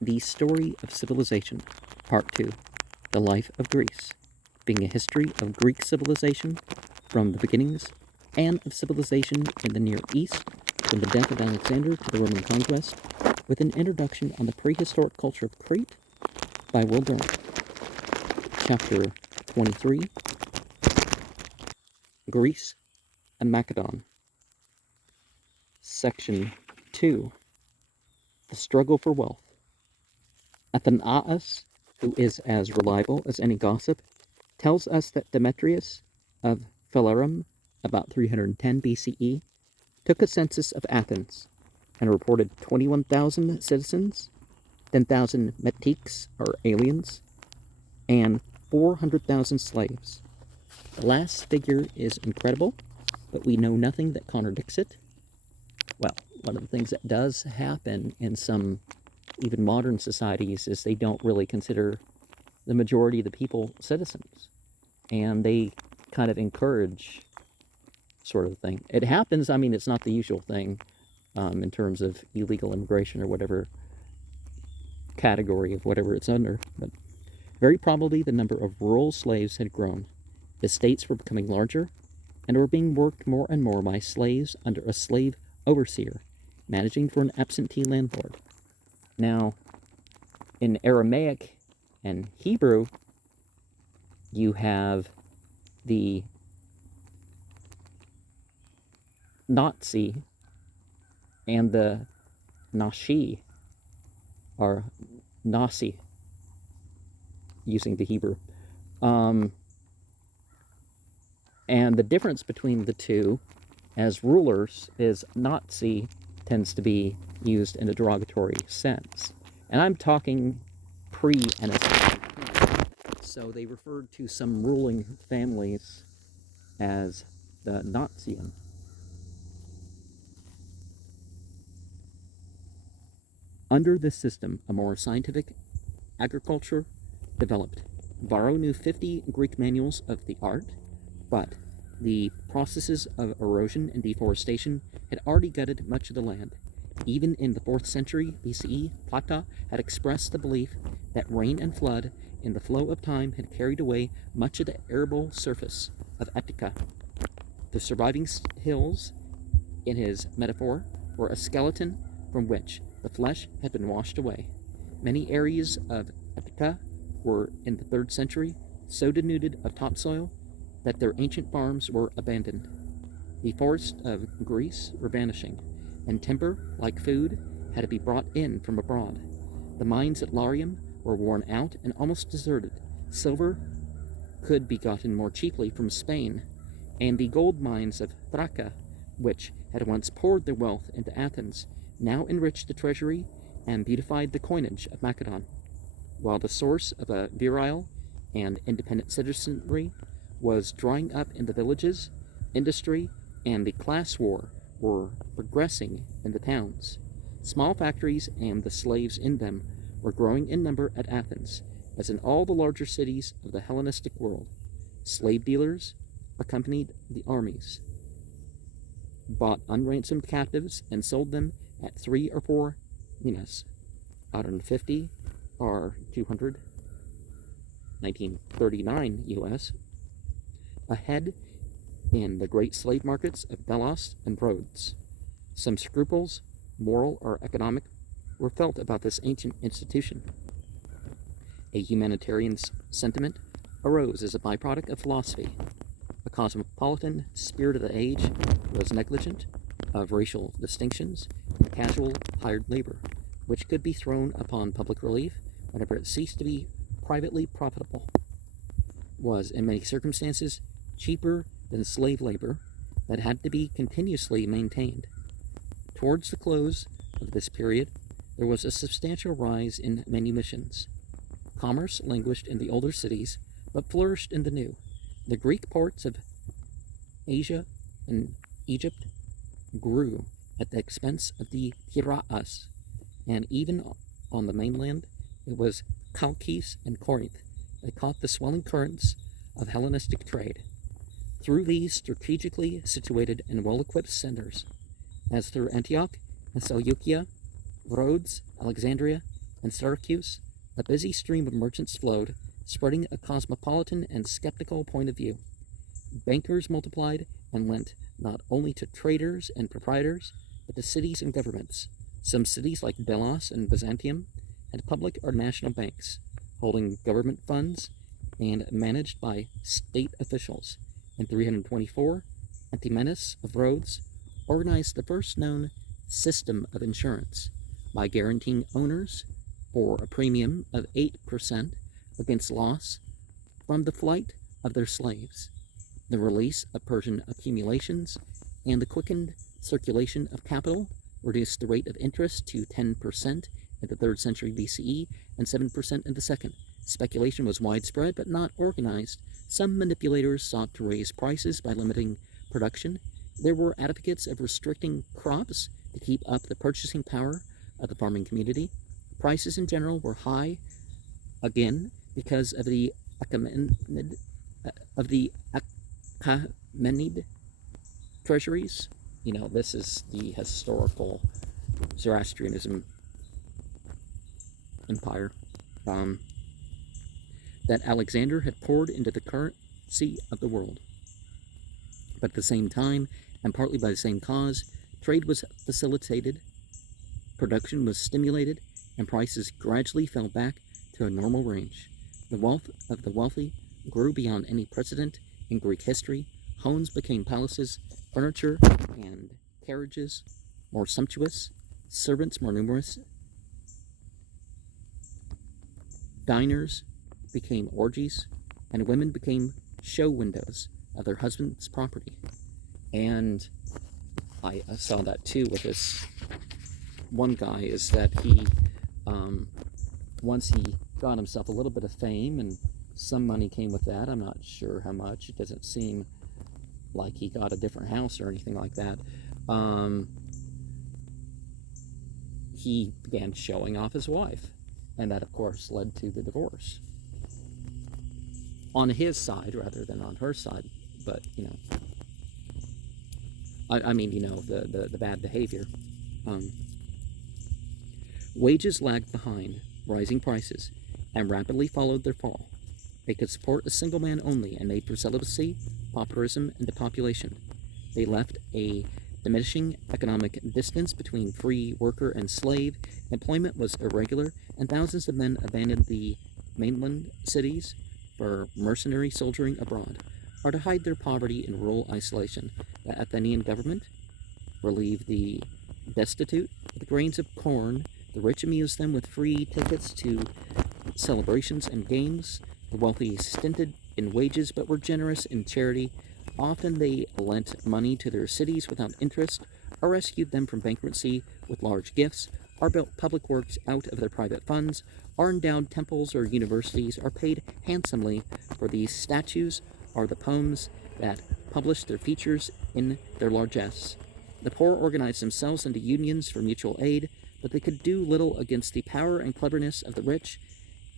The Story of Civilization, Part 2, The Life of Greece, being a history of Greek civilization from the beginnings and of civilization in the Near East, from the death of Alexander to the Roman conquest, with an introduction on the prehistoric culture of Crete by Will Durant. Chapter 23, Greece and Macedon. Section 2, The Struggle for Wealth. Athenaeus, who is as reliable as any gossip, tells us that Demetrius of Phalerum, about 310 BCE, took a census of Athens and reported 21,000 citizens, 10,000 metics, or aliens, and 400,000 slaves. The last figure is incredible, but we know nothing that contradicts it. Well, one of the things that does happen in some even modern societies is they don't really consider the majority of the people citizens, and they kind of encourage sort of thing. It happens, I mean, it's not the usual thing in terms of illegal immigration or whatever category of whatever it's under, but very probably the number of rural slaves had grown. The states were becoming larger and were being worked more and more by slaves under a slave overseer, managing for an absentee landlord. Now, in Aramaic and Hebrew, you have the Nazi and the Nashi, or Nasi, using the Hebrew. And the difference between the two as rulers is Nazi tends to be used in a derogatory sense. And I'm talking pre-NSA. So they referred to some ruling families as the Nazian. Under this system, a more scientific agriculture developed. Varro knew 50 Greek manuals of the art, but the processes of erosion and deforestation had already gutted much of the land. Even in the 4th century BCE, Plata had expressed the belief that rain and flood in the flow of time had carried away much of the arable surface of Attica. The surviving hills, in his metaphor, were a skeleton from which the flesh had been washed away. Many areas of Attica were, in the 3rd century, so denuded of topsoil that their ancient farms were abandoned. The forests of Greece were vanishing, and timber, like food, had to be brought in from abroad. The mines at Larium were worn out and almost deserted. Silver could be gotten more cheaply from Spain, and the gold mines of Thraca, which had once poured their wealth into Athens, now enriched the treasury and beautified the coinage of Macedon, while the source of a virile and independent citizenry was drying up in the villages. Industry and the class war were progressing in the towns. Small factories and the slaves in them were growing in number at Athens, as in all the larger cities of the Hellenistic world. Slave dealers accompanied the armies, bought unransomed captives, and sold them at 3 or 4 minas, 150 or 200, 1939 US, a head in the great slave markets of Delos and Rhodes. Some scruples, moral or economic, were felt about this ancient institution. A humanitarian sentiment arose as a byproduct of philosophy. A cosmopolitan spirit of the age was negligent of racial distinctions and casual hired labor, which could be thrown upon public relief whenever it ceased to be privately profitable, was in many circumstances cheaper than slave labor that had to be continuously maintained. Towards the close of this period, there was a substantial rise in manumissions. Commerce languished in the older cities, but flourished in the new. The Greek ports of Asia and Egypt grew at the expense of the Piraeus, and even on the mainland, it was Chalcis and Corinth that caught the swelling currents of Hellenistic trade. Through these strategically situated and well-equipped centers, as through Antioch and Seleucia, Rhodes, Alexandria, In Syracuse, a busy stream of merchants flowed, spreading a cosmopolitan and skeptical point of view. Bankers multiplied and lent not only to traders and proprietors, but to cities and governments. Some cities like Delos and Byzantium had public or national banks, holding government funds and managed by state officials. In 324, Antimenes of Rhodes organized the first known system of insurance by guaranteeing owners for a premium of 8% against loss from the flight of their slaves, the release of Persian accumulations, and the quickened circulation of capital reduced the rate of interest to 10% in the 3rd century BCE and 7% in the 2nd. Speculation was widespread but not organized. Some manipulators sought to raise prices by limiting production. There were advocates of restricting crops to keep up the purchasing power of the farming community. Prices in general were high, again, because of the Achaemenid treasuries. This is the historical Zoroastrianism empire that Alexander had poured into the currency of the world. But at the same time, and partly by the same cause, trade was facilitated, production was stimulated, and prices gradually fell back to a normal range. The wealth of the wealthy grew beyond any precedent in Greek history. Homes became palaces, furniture and carriages more sumptuous, servants more numerous, diners became orgies, and women became show windows of their husband's property. And I saw that too with this one guy, is that he, once he got himself a little bit of fame, and some money came with that, I'm not sure how much, it doesn't seem like he got a different house or anything like that, he began showing off his wife, and that of course led to the divorce. On his side rather than on her side, but I mean, the bad behavior. Wages lagged behind rising prices and rapidly followed their fall. They could support a single man only and made for celibacy, pauperism, and depopulation. They left a diminishing economic distance between free worker and slave. Employment was irregular, and thousands of men abandoned the mainland cities for mercenary soldiering abroad, or to hide their poverty in rural isolation. The Athenian government relieved the destitute with grains of corn. The rich amused them with free tickets to celebrations and games. The wealthy stinted in wages but were generous in charity. Often they lent money to their cities without interest, or rescued them from bankruptcy with large gifts, or built public works out of their private funds, or endowed temples or universities, or paid handsomely for the statues or the poems that published their features in their largesse. The poor organized themselves into unions for mutual aid, but they could do little against the power and cleverness of the rich,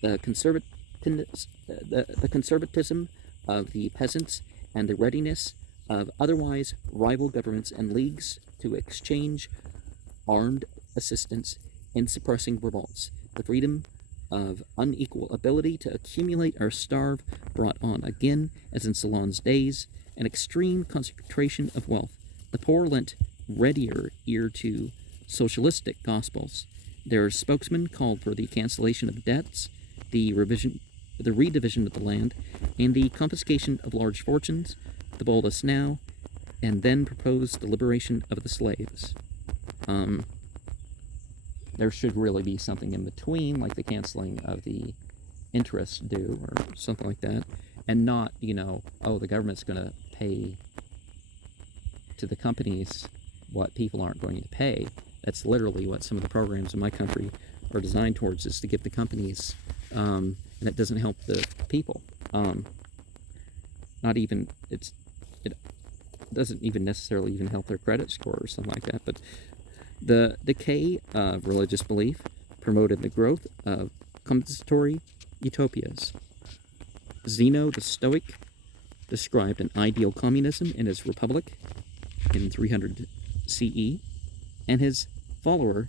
the conservatism of the peasants, and the readiness of otherwise rival governments and leagues to exchange armed assistance in suppressing revolts. The freedom of unequal ability to accumulate or starve brought on again, as in Solon's days, an extreme concentration of wealth. The poor lent readier ear to socialistic gospels. Their spokesman called for the cancellation of debts, the redivision of the land, and the confiscation of large fortunes, the boldest now, and then proposed the liberation of the slaves. There should really be something in between, like the canceling of the interest due or something like that, and not, the government's going to pay to the companies what people aren't going to pay. That's literally what some of the programs in my country are designed towards, is to give the companies, and it doesn't help the people. It doesn't even necessarily even help their credit score or something like that, but the decay of religious belief promoted the growth of compensatory utopias. Zeno the Stoic described an ideal communism in his Republic in 300 CE, and his follower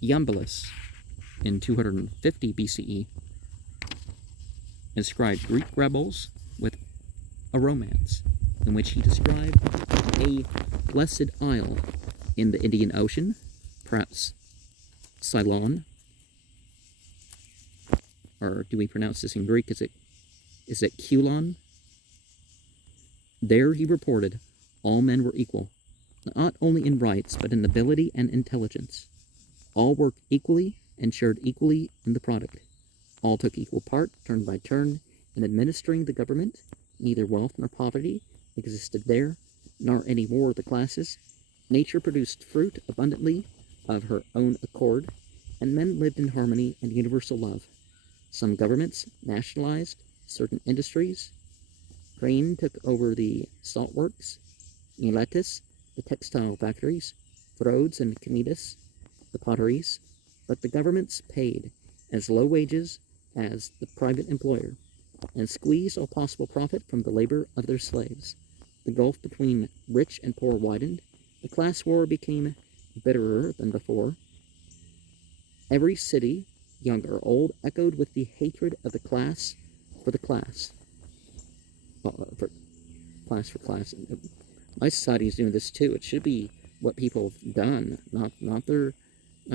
Iamblichus in 250 BCE, inscribed Greek rebels with a romance, in which he described a blessed isle in the Indian Ocean, perhaps Ceylon, or do we pronounce this in Greek? Is it Kulon? There he reported all men were equal, not only in rights, but in ability and intelligence. All worked equally and shared equally in the product. All took equal part, turn by turn, in administering the government. Neither wealth nor poverty existed there, nor any war of the classes. Nature produced fruit abundantly of her own accord, and men lived in harmony and universal love. Some governments nationalized certain industries. Grain took over the salt works, Miletus, the textile factories, Rhodes and Cnidus, the potteries, but the governments paid as low wages as the private employer, and squeezed all possible profit from the labor of their slaves. The gulf between rich and poor widened. The class war became bitterer than before. Every city, young or old, echoed with the hatred of the class for the class. For class. My society is doing this too. It should be what people have done, not their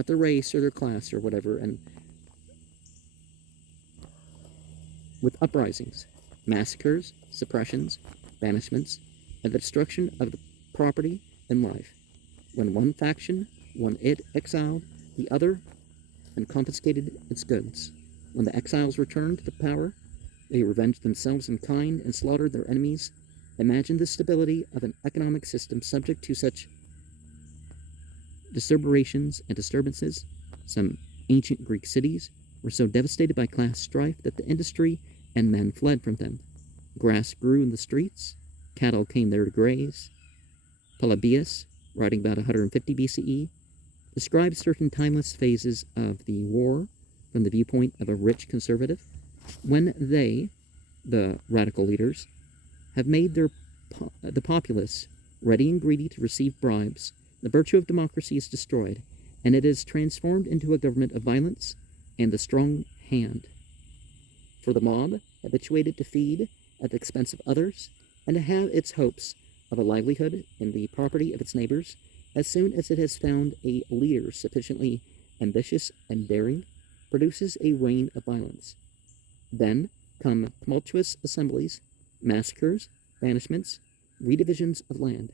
race or their class or whatever. And with uprisings, massacres, suppressions, banishments, and the destruction of the property and life. When one faction, one it exiled the other and confiscated its goods. When the exiles returned to power, they revenged themselves in kind and slaughtered their enemies. Imagine the stability of an economic system subject to such disturbations and disturbances. Some ancient Greek cities were so devastated by class strife that the industry and men fled from them. Grass grew in the streets, cattle came there to graze. Polybius, writing about 150 BCE, describes certain timeless phases of the war from the viewpoint of a rich conservative. When they, the radical leaders, have made the populace ready and greedy to receive bribes, the virtue of democracy is destroyed, and it is transformed into a government of violence and the strong hand. For the mob, habituated to feed at the expense of others, and to have its hopes of a livelihood in the property of its neighbors, as soon as it has found a leader sufficiently ambitious and daring, produces a reign of violence. Then come tumultuous assemblies, massacres, banishments, redivisions of land.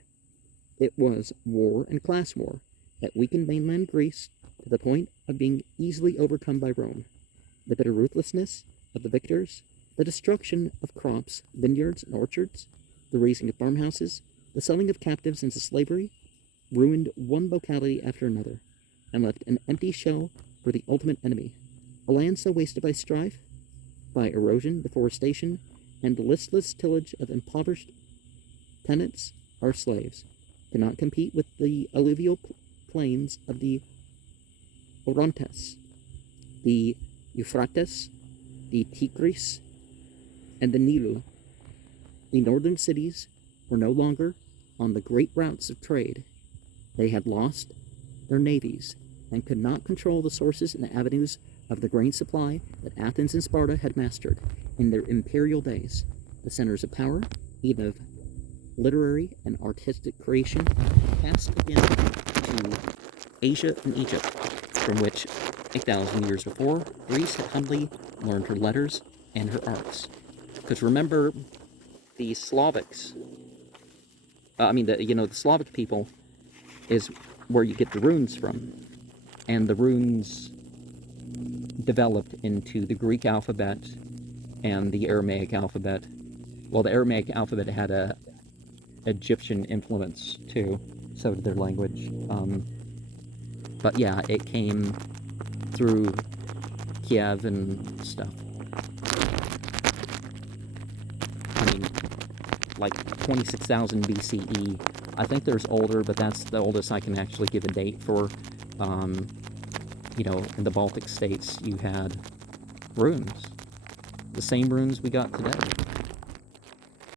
It was war and class war that weakened mainland Greece to the point of being easily overcome by Rome. The bitter ruthlessness of the victors, the destruction of crops, vineyards, and orchards, the razing of farmhouses, the selling of captives into slavery, ruined one locality after another, and left an empty shell for the ultimate enemy. A land so wasted by strife, by erosion, deforestation, and the listless tillage of impoverished tenants, our slaves, cannot compete with the alluvial plains of the Orontes, the Euphrates, the Tigris, and the Nile. The northern cities were no longer on the great routes of trade. They had lost their navies and could not control the sources and avenues of the grain supply that Athens and Sparta had mastered in their imperial days. The centers of power, even of literary and artistic creation, passed again to Asia and Egypt, from which 8,000 years before, Greece had humbly learned her letters and her arts. Because remember, the Slavics, the Slavic people is where you get the runes from. And the runes developed into the Greek alphabet and the Aramaic alphabet. Well, the Aramaic alphabet had a Egyptian influence too, so did their language. But yeah, it came through Kiev and stuff. I mean, like 26,000 BCE. I think there's older, but that's the oldest I can actually give a date for. In the Baltic states, you had runes. The same runes we got today.